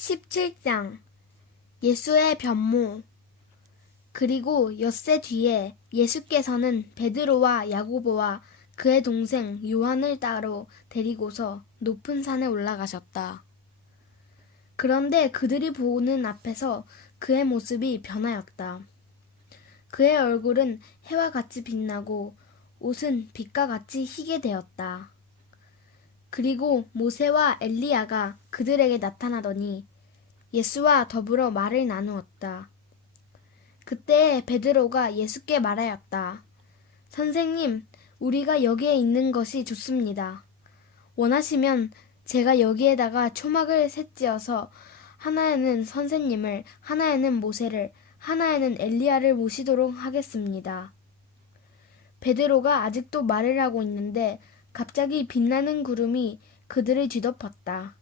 17장 예수의 변모. 그리고 엿새 뒤에 예수께서는 베드로와 야고보와 그의 동생 요한을 따로 데리고서 높은 산에 올라가셨다. 그런데 그들이 보는 앞에서 그의 모습이 변하였다. 그의 얼굴은 해와 같이 빛나고 옷은 빛과 같이 희게 되었다. 그리고 모세와 엘리야가 그들에게 나타나더니 예수와 더불어 말을 나누었다. 그때 베드로가 예수께 말하였다. 선생님, 우리가 여기에 있는 것이 좋습니다. 원하시면 제가 여기에다가 초막을 셋지어서 하나에는 선생님을, 하나에는 모세를, 하나에는 엘리야를 모시도록 하겠습니다. 베드로가 아직도 말을 하고 있는데 갑자기 빛나는 구름이 그들을 뒤덮었다.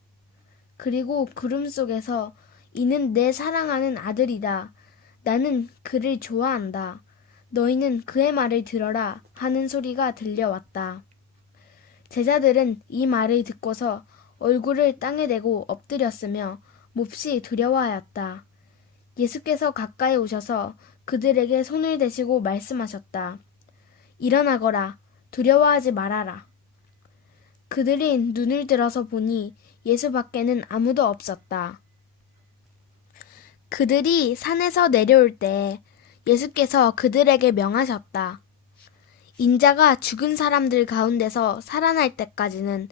그리고 구름 속에서 이는 내 사랑하는 아들이다. 나는 그를 좋아한다. 너희는 그의 말을 들어라 하는 소리가 들려왔다. 제자들은 이 말을 듣고서 얼굴을 땅에 대고 엎드렸으며 몹시 두려워하였다. 예수께서 가까이 오셔서 그들에게 손을 대시고 말씀하셨다. 일어나거라. 두려워하지 말아라. 그들이 눈을 들어서 보니 예수 밖에는 아무도 없었다. 그들이 산에서 내려올 때 예수께서 그들에게 명하셨다. 인자가 죽은 사람들 가운데서 살아날 때까지는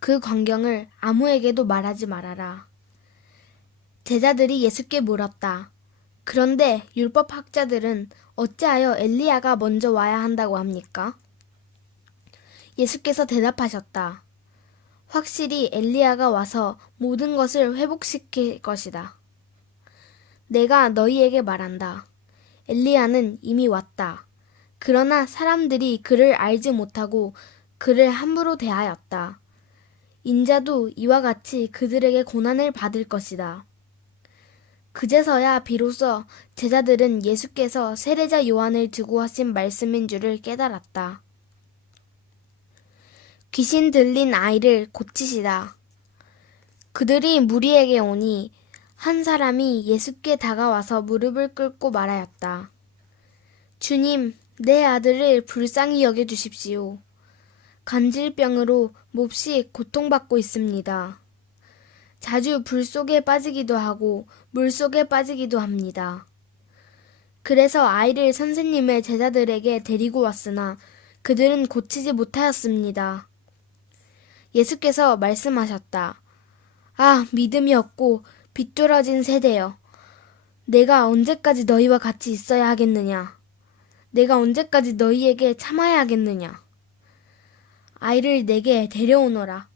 그 광경을 아무에게도 말하지 말아라. 제자들이 예수께 물었다. 그런데 율법학자들은 어찌하여 엘리야가 먼저 와야 한다고 합니까? 예수께서 대답하셨다. 확실히 엘리야가 와서 모든 것을 회복시킬 것이다. 내가 너희에게 말한다. 엘리야는 이미 왔다. 그러나 사람들이 그를 알지 못하고 그를 함부로 대하였다. 인자도 이와 같이 그들에게 고난을 받을 것이다. 그제서야 비로소 제자들은 예수께서 세례자 요한을 두고 하신 말씀인 줄을 깨달았다. 귀신 들린 아이를 고치시다. 그들이 무리에게 오니 한 사람이 예수께 다가와서 무릎을 꿇고 말하였다. 주님, 내 아들을 불쌍히 여겨주십시오. 간질병으로 몹시 고통받고 있습니다. 자주 불 속에 빠지기도 하고 물 속에 빠지기도 합니다. 그래서 아이를 선생님의 제자들에게 데리고 왔으나 그들은 고치지 못하였습니다. 예수께서 말씀하셨다. 아, 믿음이 없고 비뚤어진 세대여. 내가 언제까지 너희와 같이 있어야 하겠느냐? 내가 언제까지 너희에게 참아야 하겠느냐? 아이를 내게 데려오너라.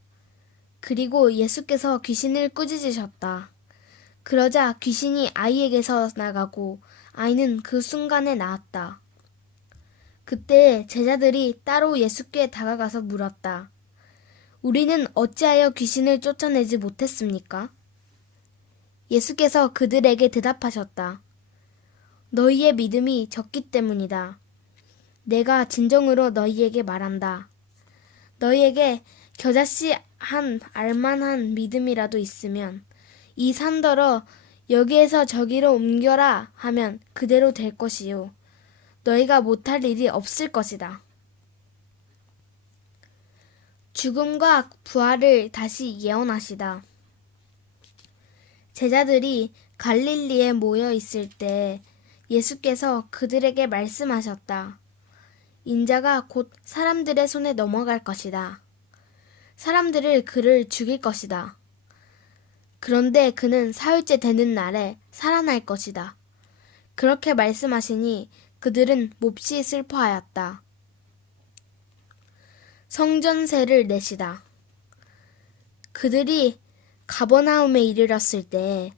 그리고 예수께서 귀신을 꾸짖으셨다. 그러자 귀신이 아이에게서 나가고 아이는 그 순간에 나았다. 그때 제자들이 따로 예수께 다가가서 물었다. 우리는 어찌하여 귀신을 쫓아내지 못했습니까? 예수께서 그들에게 대답하셨다. 너희의 믿음이 적기 때문이다. 내가 진정으로 너희에게 말한다. 너희에게 겨자씨 한 알만한 믿음이라도 있으면 이 산더러 여기에서 저기로 옮겨라 하면 그대로 될 것이요. 너희가 못할 일이 없을 것이다. 죽음과 부활을 다시 예언하시다. 제자들이 갈릴리에 모여 있을 때 예수께서 그들에게 말씀하셨다. 인자가 곧 사람들의 손에 넘어갈 것이다. 사람들을 그를 죽일 것이다. 그런데 그는 사흘째 되는 날에 살아날 것이다. 그렇게 말씀하시니 그들은 몹시 슬퍼하였다. 성전세를 내시다. 그들이 가버나움에 이르렀을 때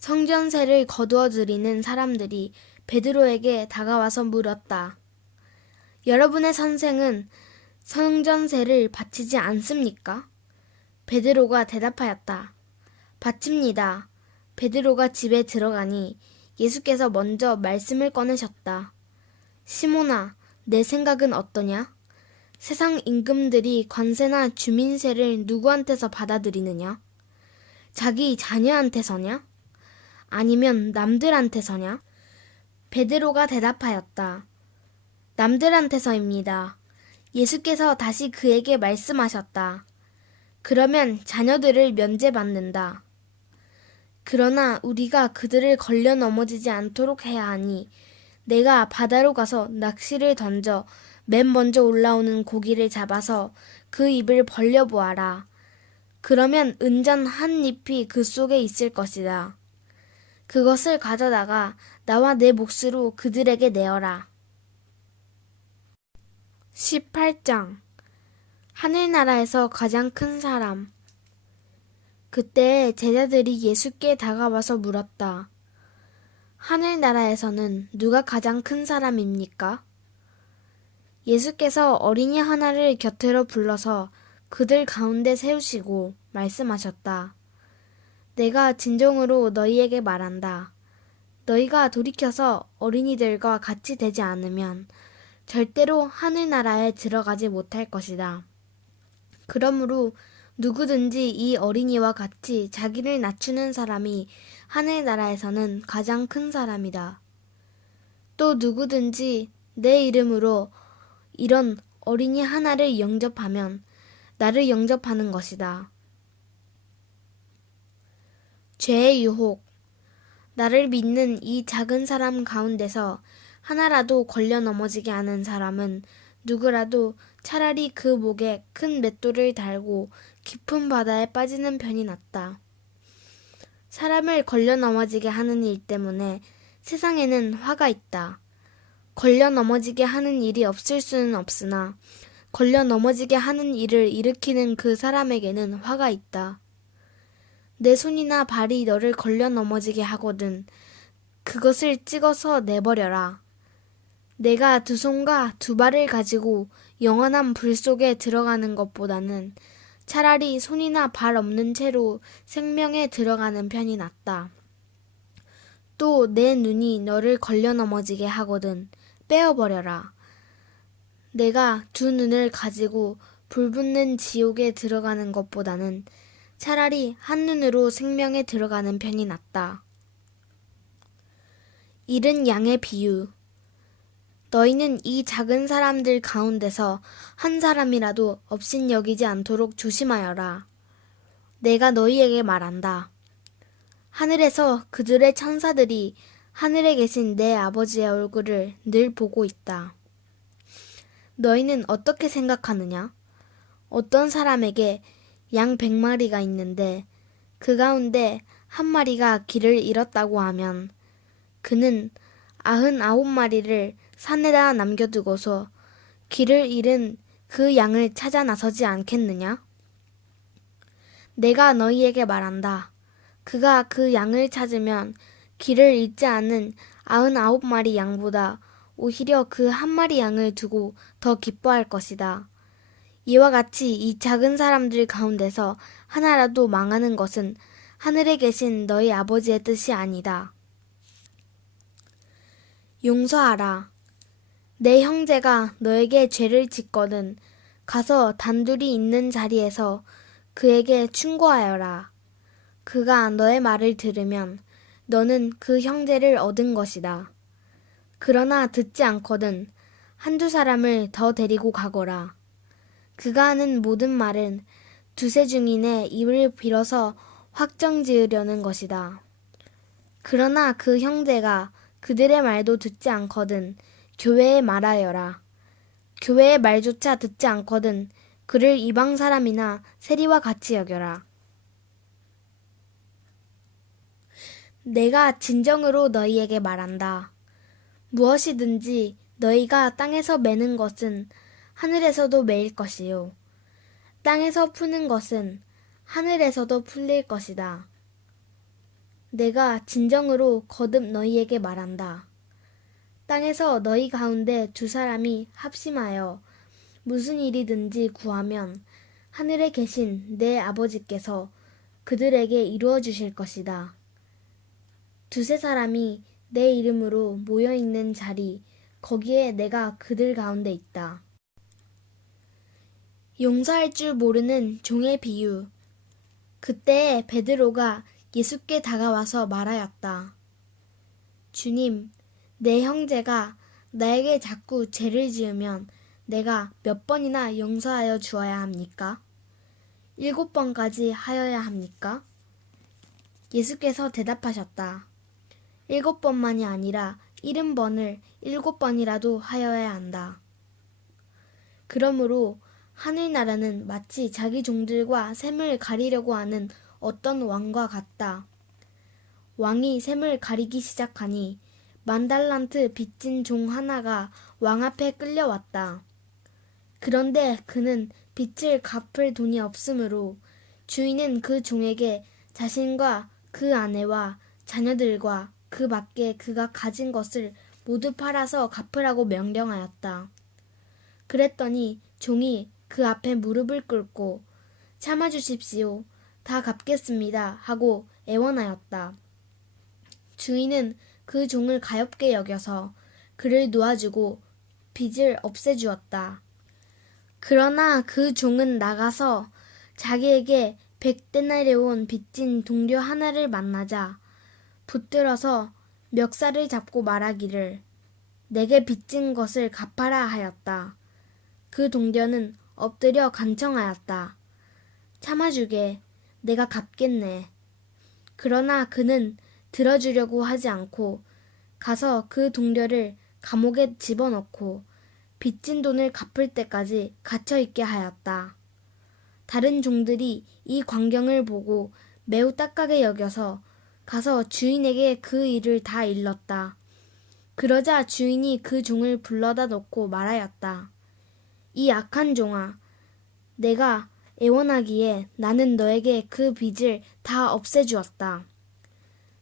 성전세를 거두어 드리는 사람들이 베드로에게 다가와서 물었다. 여러분의 선생은 성전세를 바치지 않습니까? 베드로가 대답하였다. 바칩니다. 베드로가 집에 들어가니 예수께서 먼저 말씀을 꺼내셨다. 시몬아, 내 생각은 어떠냐? 세상 임금들이 관세나 주민세를 누구한테서 받아들이느냐? 자기 자녀한테서냐? 아니면 남들한테서냐? 베드로가 대답하였다. 남들한테서입니다. 예수께서 다시 그에게 말씀하셨다. 그러면 자녀들을 면제받는다. 그러나 우리가 그들을 걸려 넘어지지 않도록 해야 하니 내가 바다로 가서 낚시를 던져 맨 먼저 올라오는 고기를 잡아서 그 입을 벌려보아라. 그러면 은전 한 잎이 그 속에 있을 것이다. 그것을 가져다가 나와 내 몫으로 그들에게 내어라. 18장 하늘나라에서 가장 큰 사람. 그때 제자들이 예수께 다가와서 물었다. 하늘나라에서는 누가 가장 큰 사람입니까? 예수께서 어린이 하나를 곁으로 불러서 그들 가운데 세우시고 말씀하셨다. 내가 진정으로 너희에게 말한다. 너희가 돌이켜서 어린이들과 같이 되지 않으면 절대로 하늘나라에 들어가지 못할 것이다. 그러므로 누구든지 이 어린이와 같이 자기를 낮추는 사람이 하늘나라에서는 가장 큰 사람이다. 또 누구든지 내 이름으로 이런 어린이 하나를 영접하면 나를 영접하는 것이다. 죄의 유혹. 나를 믿는 이 작은 사람 가운데서 하나라도 걸려 넘어지게 하는 사람은 누구라도 차라리 그 목에 큰 맷돌을 달고 깊은 바다에 빠지는 편이 낫다. 사람을 걸려 넘어지게 하는 일 때문에 세상에는 화가 있다. 걸려 넘어지게 하는 일이 없을 수는 없으나 걸려 넘어지게 하는 일을 일으키는 그 사람에게는 화가 있다. 내 손이나 발이 너를 걸려 넘어지게 하거든 그것을 찍어서 내버려라. 내가 두 손과 두 발을 가지고 영원한 불 속에 들어가는 것보다는 차라리 손이나 발 없는 채로 생명에 들어가는 편이 낫다. 또 내 눈이 너를 걸려 넘어지게 하거든 빼어버려라. 내가 두 눈을 가지고 불붙는 지옥에 들어가는 것보다는 차라리 한 눈으로 생명에 들어가는 편이 낫다. 잃은 양의 비유. 너희는 이 작은 사람들 가운데서 한 사람이라도 업신여기지 않도록 조심하여라. 내가 너희에게 말한다. 하늘에서 그들의 천사들이 하늘에 계신 내 아버지의 얼굴을 늘 보고 있다. 너희는 어떻게 생각하느냐? 어떤 사람에게 양 100마리가 있는데 그 가운데 한 마리가 길을 잃었다고 하면 그는 99마리를 산에다 남겨두고서 길을 잃은 그 양을 찾아 나서지 않겠느냐? 내가 너희에게 말한다. 그가 그 양을 찾으면 길을 잃지 않은 99마리 양보다 오히려 그 한 마리 양을 두고 더 기뻐할 것이다. 이와 같이 이 작은 사람들 가운데서 하나라도 망하는 것은 하늘에 계신 너희 아버지의 뜻이 아니다. 용서하라. 내 형제가 너에게 죄를 짓거든 가서 단둘이 있는 자리에서 그에게 충고하여라. 그가 너의 말을 들으면 너는 그 형제를 얻은 것이다. 그러나 듣지 않거든 한두 사람을 더 데리고 가거라. 그가 하는 모든 말은 두세 증인의 입을 빌어서 확정지으려는 것이다. 그러나 그 형제가 그들의 말도 듣지 않거든 교회에 말하여라. 교회의 말조차 듣지 않거든 그를 이방 사람이나 세리와 같이 여겨라. 내가 진정으로 너희에게 말한다. 무엇이든지 너희가 땅에서 매는 것은 하늘에서도 매일 것이요. 땅에서 푸는 것은 하늘에서도 풀릴 것이다. 내가 진정으로 거듭 너희에게 말한다. 땅에서 너희 가운데 두 사람이 합심하여 무슨 일이든지 구하면 하늘에 계신 내 아버지께서 그들에게 이루어 주실 것이다. 두세 사람이 내 이름으로 모여 있는 자리, 거기에 내가 그들 가운데 있다. 용서할 줄 모르는 종의 비유. 그때 베드로가 예수께 다가와서 말하였다. 주님, 내 형제가 나에게 자꾸 죄를 지으면 내가 몇 번이나 용서하여 주어야 합니까? 7번까지 하여야 합니까? 예수께서 대답하셨다. 7번만이 아니라 70번을 7번이라도 하여야 한다. 그러므로 하늘나라는 마치 자기 종들과 샘을 가리려고 하는 어떤 왕과 같다. 왕이 샘을 가리기 시작하니 10달란트 빚진 종 하나가 왕 앞에 끌려왔다. 그런데 그는 빚을 갚을 돈이 없으므로 주인은 그 종에게 자신과 그 아내와 자녀들과 그 밖에 그가 가진 것을 모두 팔아서 갚으라고 명령하였다. 그랬더니 종이 그 앞에 무릎을 꿇고 참아주십시오. 다 갚겠습니다. 하고 애원하였다. 주인은 그 종을 가엾게 여겨서 그를 놓아주고 빚을 없애주었다. 그러나 그 종은 나가서 자기에게 100데나리온 빚진 동료 하나를 만나자 붙들어서 멱살을 잡고 말하기를 내게 빚진 것을 갚아라 하였다. 그 동료는 엎드려 간청하였다. 참아주게, 내가 갚겠네. 그러나 그는 들어주려고 하지 않고 가서 그 동료를 감옥에 집어넣고 빚진 돈을 갚을 때까지 갇혀있게 하였다. 다른 종들이 이 광경을 보고 매우 딱하게 여겨서 가서 주인에게 그 일을 다 일렀다. 그러자 주인이 그 종을 불러다 놓고 말하였다. 이 악한 종아, 내가 애원하기에 나는 너에게 그 빚을 다 없애주었다.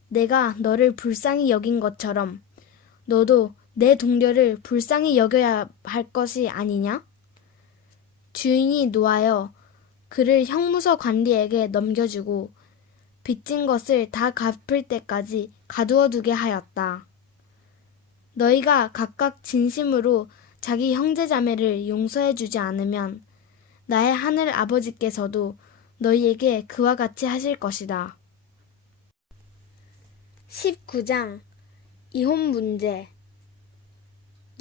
내가 너를 불쌍히 여긴 것처럼 너도 내 동료를 불쌍히 여겨야 할 것이 아니냐? 주인이 노하여 그를 형무소 관리에게 넘겨주고 빚진 것을 다 갚을 때까지 가두어 두게 하였다. 너희가 각각 진심으로 자기 형제자매를 용서해 주지 않으면 나의 하늘 아버지께서도 너희에게 그와 같이 하실 것이다. 19장 이혼 문제.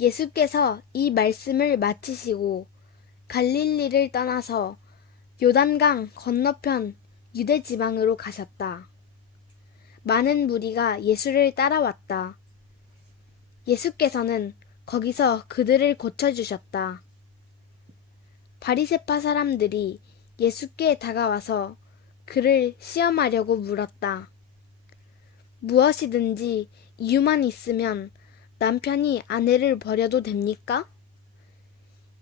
예수께서 이 말씀을 마치시고 갈릴리를 떠나서 요단강 건너편 유대 지방으로 가셨다. 많은 무리가 예수를 따라왔다. 예수께서는 거기서 그들을 고쳐주셨다. 바리새파 사람들이 예수께 다가와서 그를 시험하려고 물었다. 무엇이든지 이유만 있으면 남편이 아내를 버려도 됩니까?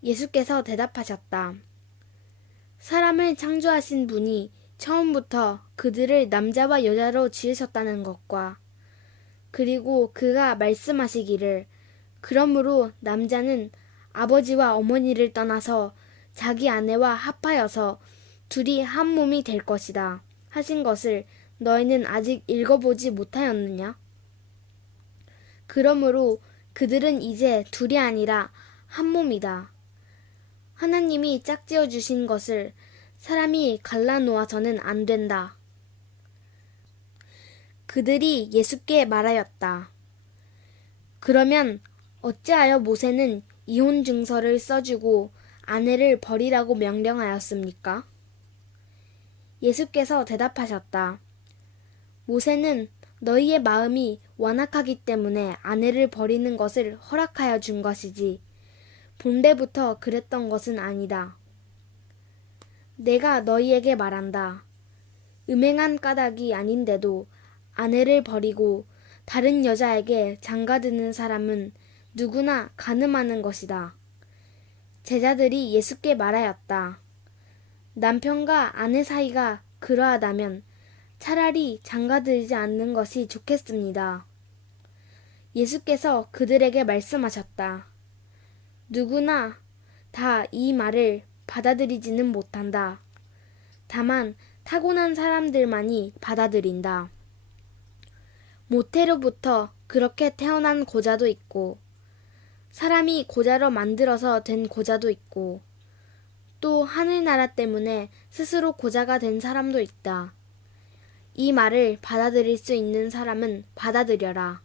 예수께서 대답하셨다. 사람을 창조하신 분이 처음부터 그들을 남자와 여자로 지으셨다는 것과 그리고 그가 말씀하시기를 그러므로 남자는 아버지와 어머니를 떠나서 자기 아내와 합하여서 둘이 한 몸이 될 것이다 하신 것을 너희는 아직 읽어보지 못하였느냐? 그러므로 그들은 이제 둘이 아니라 한 몸이다. 하나님이 짝지어 주신 것을 사람이 갈라놓아서는 안 된다. 그들이 예수께 말하였다. 그러면 어찌하여 모세는 이혼 증서를 써주고 아내를 버리라고 명령하였습니까? 예수께서 대답하셨다. 모세는 너희의 마음이 완악하기 때문에 아내를 버리는 것을 허락하여 준 것이지 본래부터 그랬던 것은 아니다. 내가 너희에게 말한다. 음행한 까닭이 아닌데도 아내를 버리고 다른 여자에게 장가드는 사람은 누구나 간음하는 것이다. 제자들이 예수께 말하였다. 남편과 아내 사이가 그러하다면 차라리 장가들지 않는 것이 좋겠습니다. 예수께서 그들에게 말씀하셨다. 누구나 다 이 말을 받아들이지는 못한다. 다만 타고난 사람들만이 받아들인다. 모태로부터 그렇게 태어난 고자도 있고 사람이 고자로 만들어서 된 고자도 있고 또 하늘나라 때문에 스스로 고자가 된 사람도 있다. 이 말을 받아들일 수 있는 사람은 받아들여라.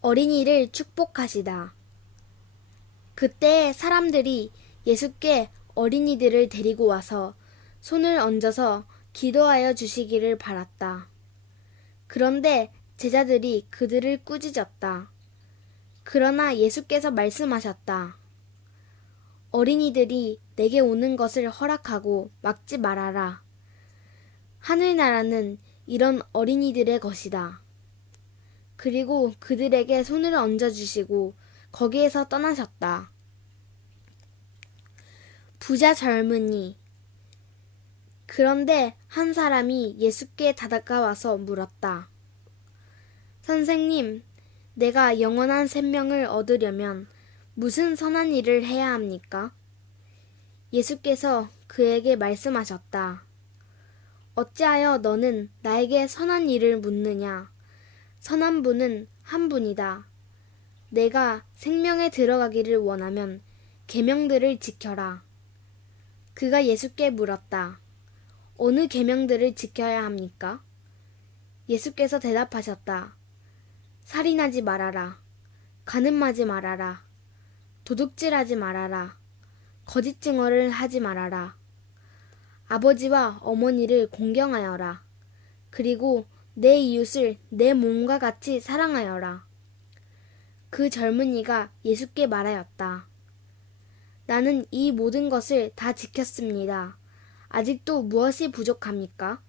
어린이를 축복하시다. 그때 사람들이 예수께 어린이들을 데리고 와서 손을 얹어서 기도하여 주시기를 바랐다. 그런데 제자들이 그들을 꾸짖었다. 그러나 예수께서 말씀하셨다. 어린이들이 내게 오는 것을 허락하고 막지 말아라. 하늘나라는 이런 어린이들의 것이다. 그리고 그들에게 손을 얹어주시고 거기에서 떠나셨다. 부자 젊은이. 그런데 한 사람이 예수께 다가와서 물었다. 선생님, 내가 영원한 생명을 얻으려면 무슨 선한 일을 해야 합니까? 예수께서 그에게 말씀하셨다. 어찌하여 너는 나에게 선한 일을 묻느냐? 선한 분은 한 분이다. 내가 생명에 들어가기를 원하면 계명들을 지켜라. 그가 예수께 물었다. 어느 계명들을 지켜야 합니까? 예수께서 대답하셨다. 살인하지 말아라. 간음하지 말아라. 도둑질하지 말아라. 거짓 증언을 하지 말아라. 아버지와 어머니를 공경하여라. 그리고 내 이웃을 내 몸과 같이 사랑하여라. 그 젊은이가 예수께 말하였다. 나는 이 모든 것을 다 지켰습니다. 아직도 무엇이 부족합니까?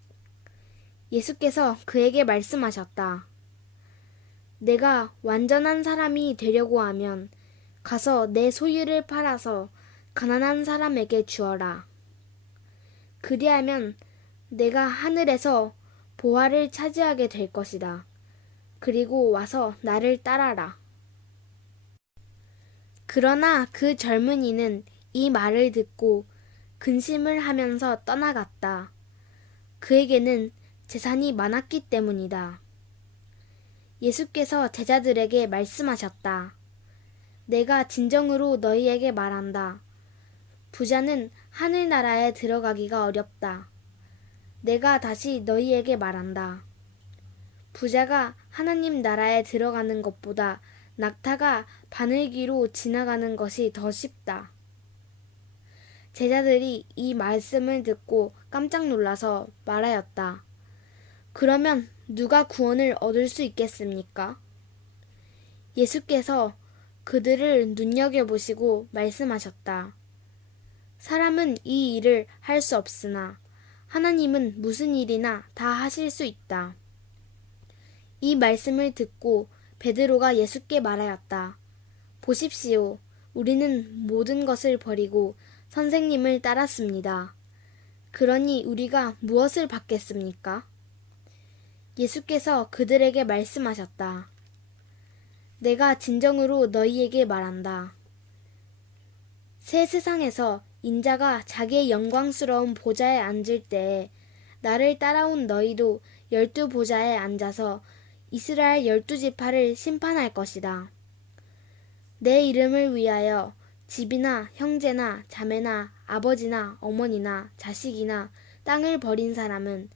예수께서 그에게 말씀하셨다. 내가 완전한 사람이 되려고 하면 가서 내 소유를 팔아서 가난한 사람에게 주어라. 그리하면 내가 하늘에서 보화를 차지하게 될 것이다. 그리고 와서 나를 따라라. 그러나 그 젊은이는 이 말을 듣고 근심을 하면서 떠나갔다. 그에게는 재산이 많았기 때문이다. 예수께서 제자들에게 말씀하셨다. 내가 진정으로 너희에게 말한다. 부자는 하늘나라에 들어가기가 어렵다. 내가 다시 너희에게 말한다. 부자가 하나님 나라에 들어가는 것보다 낙타가 바늘기로 지나가는 것이 더 쉽다. 제자들이 이 말씀을 듣고 깜짝 놀라서 말하였다. 그러면 누가 구원을 얻을 수 있겠습니까? 예수께서 그들을 눈여겨보시고 말씀하셨다. 사람은 이 일을 할 수 없으나 하나님은 무슨 일이나 다 하실 수 있다. 이 말씀을 듣고 베드로가 예수께 말하였다. 보십시오. 우리는 모든 것을 버리고 선생님을 따랐습니다. 그러니 우리가 무엇을 받겠습니까? 예수께서 그들에게 말씀하셨다. 내가 진정으로 너희에게 말한다. 새 세상에서 인자가 자기의 영광스러운 보좌에 앉을 때에 나를 따라온 너희도 12보좌에 앉아서 이스라엘 12지파를 심판할 것이다. 내 이름을 위하여 집이나 형제나 자매나 아버지나 어머니나 자식이나 땅을 버린 사람은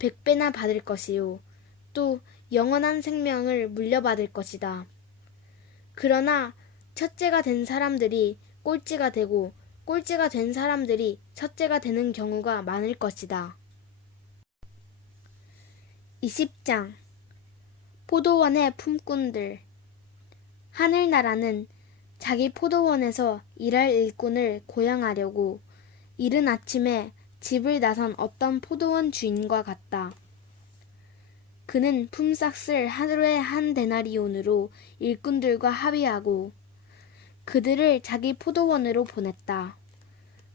100배나 받을 것이요 또 영원한 생명을 물려받을 것이다. 그러나 첫째가 된 사람들이 꼴찌가 되고 꼴찌가 된 사람들이 첫째가 되는 경우가 많을 것이다. 20장 포도원의 품꾼들. 하늘나라는 자기 포도원에서 일할 일꾼을 고용하려고 이른 아침에 집을 나선 어떤 포도원 주인과 같다. 그는 품삯을 하루에 한 데나리온으로 일꾼들과 합의하고 그들을 자기 포도원으로 보냈다.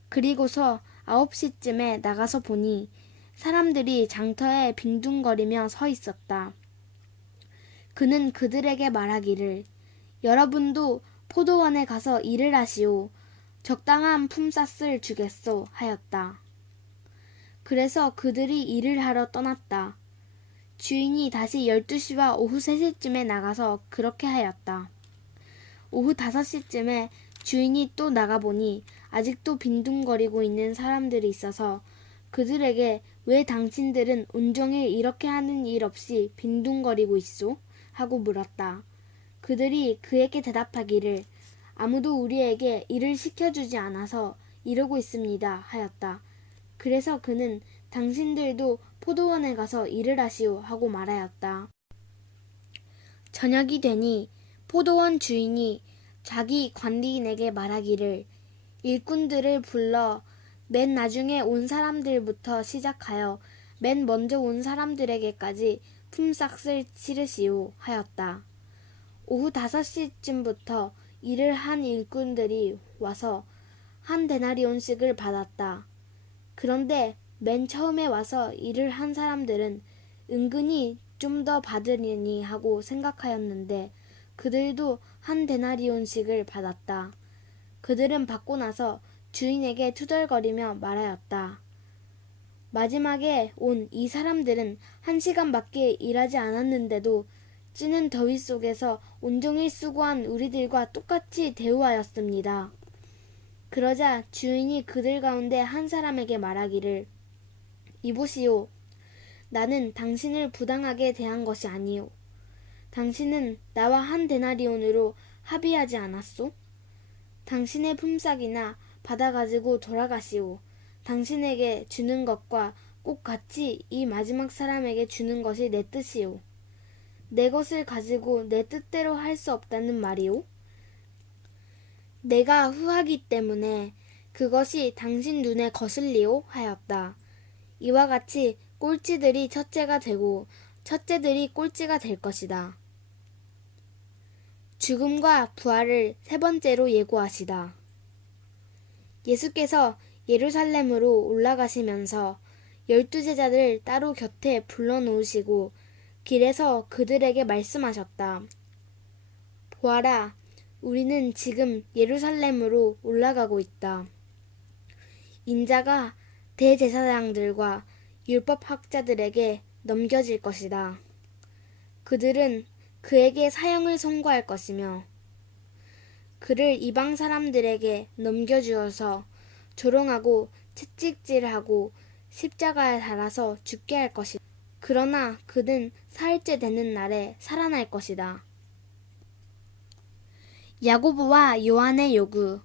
그리고서 9시쯤에 나가서 보니 사람들이 장터에 빈둥거리며 서 있었다. 그는 그들에게 말하기를 여러분도 포도원에 가서 일을 하시오. 적당한 품삯을 주겠소 하였다. 그래서 그들이 일을 하러 떠났다. 주인이 다시 12시와 오후 3시쯤에 나가서 그렇게 하였다. 오후 5시쯤에 주인이 또 나가보니 아직도 빈둥거리고 있는 사람들이 있어서 그들에게 왜 당신들은 온종일 이렇게 하는 일 없이 빈둥거리고 있소? 하고 물었다. 그들이 그에게 대답하기를 아무도 우리에게 일을 시켜주지 않아서 이러고 있습니다 하였다. 그래서 그는 당신들도 포도원에 가서 일을 하시오 하고 말하였다. 저녁이 되니 포도원 주인이 자기 관리인에게 말하기를 일꾼들을 불러 맨 나중에 온 사람들부터 시작하여 맨 먼저 온 사람들에게까지 품삯을 치르시오 하였다. 오후 5시쯤부터 일을 한 일꾼들이 와서 한 데나리온씩을 받았다. 그런데 맨 처음에 와서 일을 한 사람들은 은근히 좀 더 받으려니 하고 생각하였는데 그들도 한 데나리온씩을 받았다. 그들은 받고 나서 주인에게 투덜거리며 말하였다. 마지막에 온 이 사람들은 1시간밖에 일하지 않았는데도 찌는 더위 속에서 온종일 수고한 우리들과 똑같이 대우하였습니다. 그러자 주인이 그들 가운데 한 사람에게 말하기를 이보시오. 나는 당신을 부당하게 대한 것이 아니오. 당신은 나와 한 데나리온으로 합의하지 않았소? 당신의 품삯이나 받아가지고 돌아가시오. 당신에게 주는 것과 꼭 같이 이 마지막 사람에게 주는 것이 내 뜻이오. 내 것을 가지고 내 뜻대로 할 수 없다는 말이오? 내가 후하기 때문에 그것이 당신 눈에 거슬리오 하였다. 이와 같이 꼴찌들이 첫째가 되고 첫째들이 꼴찌가 될 것이다. 죽음과 부활을 세 번째로 예고하시다. 예수께서 예루살렘으로 올라가시면서 12제자들 따로 곁에 불러놓으시고 길에서 그들에게 말씀하셨다. 보아라, 우리는 지금 예루살렘으로 올라가고 있다. 인자가 대제사장들과 율법학자들에게 넘겨질 것이다. 그들은 그에게 사형을 선고할 것이며 그를 이방 사람들에게 넘겨주어서 조롱하고 채찍질하고 십자가에 달아서 죽게 할 것이다. 그러나 그는 사흘째 되는 날에 살아날 것이다. 야고보와 요한의 요구.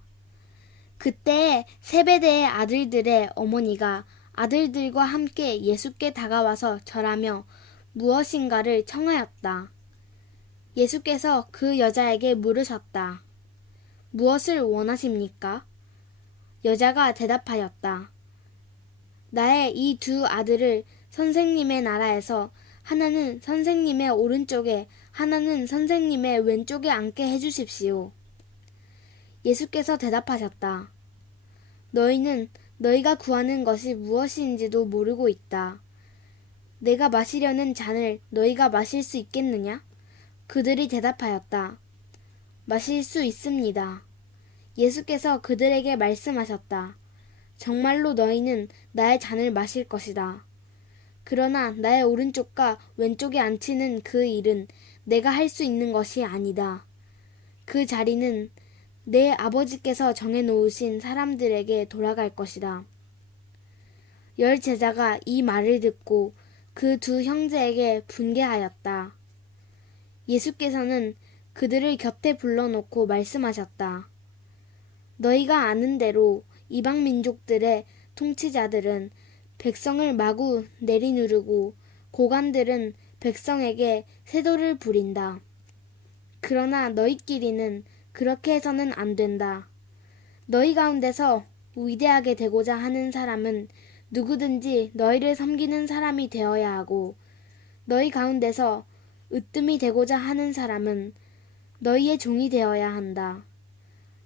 그때에 세베대의 아들들의 어머니가 아들들과 함께 예수께 다가와서 절하며 무엇인가를 청하였다. 예수께서 그 여자에게 물으셨다. 무엇을 원하십니까? 여자가 대답하였다. 나의 이 두 아들을 선생님의 나라에서 하나는 선생님의 오른쪽에 하나는 선생님의 왼쪽에 앉게 해주십시오. 예수께서 대답하셨다. 너희는 너희가 구하는 것이 무엇인지도 모르고 있다. 내가 마시려는 잔을 너희가 마실 수 있겠느냐? 그들이 대답하였다. 마실 수 있습니다. 예수께서 그들에게 말씀하셨다. 정말로 너희는 나의 잔을 마실 것이다. 그러나 나의 오른쪽과 왼쪽에 앉히는 그 일은 내가 할 수 있는 것이 아니다. 그 자리는 내 아버지께서 정해놓으신 사람들에게 돌아갈 것이다. 10 제자가 이 말을 듣고 그 두 형제에게 분개하였다. 예수께서는 그들을 곁에 불러놓고 말씀하셨다. 너희가 아는 대로 이방 민족들의 통치자들은 백성을 마구 내리누르고 고관들은 백성에게 세도를 부린다. 그러나 너희끼리는 그렇게 해서는 안 된다. 너희 가운데서 위대하게 되고자 하는 사람은 누구든지 너희를 섬기는 사람이 되어야 하고 너희 가운데서 으뜸이 되고자 하는 사람은 너희의 종이 되어야 한다.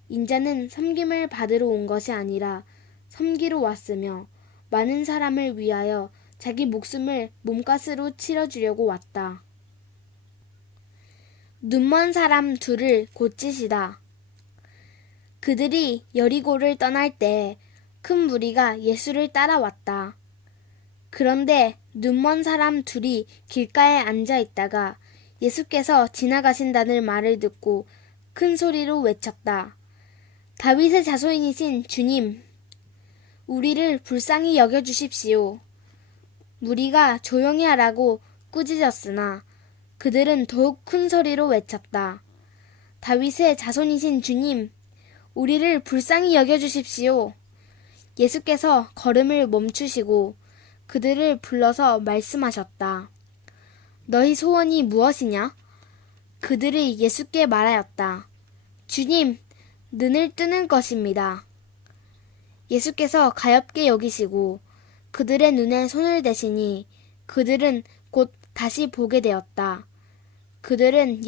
인자는 섬김을 받으러 온 것이 아니라 섬기러 왔으며 많은 사람을 위하여 자기 목숨을 몸값으로 치러주려고 왔다. 눈먼 사람 둘을 고치시다. 그들이 여리고를 떠날 때 큰 무리가 예수를 따라왔다. 그런데 눈먼 사람 둘이 길가에 앉아 있다가 예수께서 지나가신다는 말을 듣고 큰 소리로 외쳤다. 다윗의 자손이신 주님, 우리를 불쌍히 여겨주십시오. 무리가 조용히 하라고 꾸짖었으나 그들은 더욱 큰 소리로 외쳤다. 다윗의 자손이신 주님, 우리를 불쌍히 여겨주십시오. 예수께서 걸음을 멈추시고 그들을 불러서 말씀하셨다. 너희 소원이 무엇이냐? 그들이 예수께 말하였다. 주님, 눈을 뜨는 것입니다. 예수께서 가엾게 여기시고 그들의 눈에 손을 대시니 그들은 곧 다시 보게 되었다. 그들은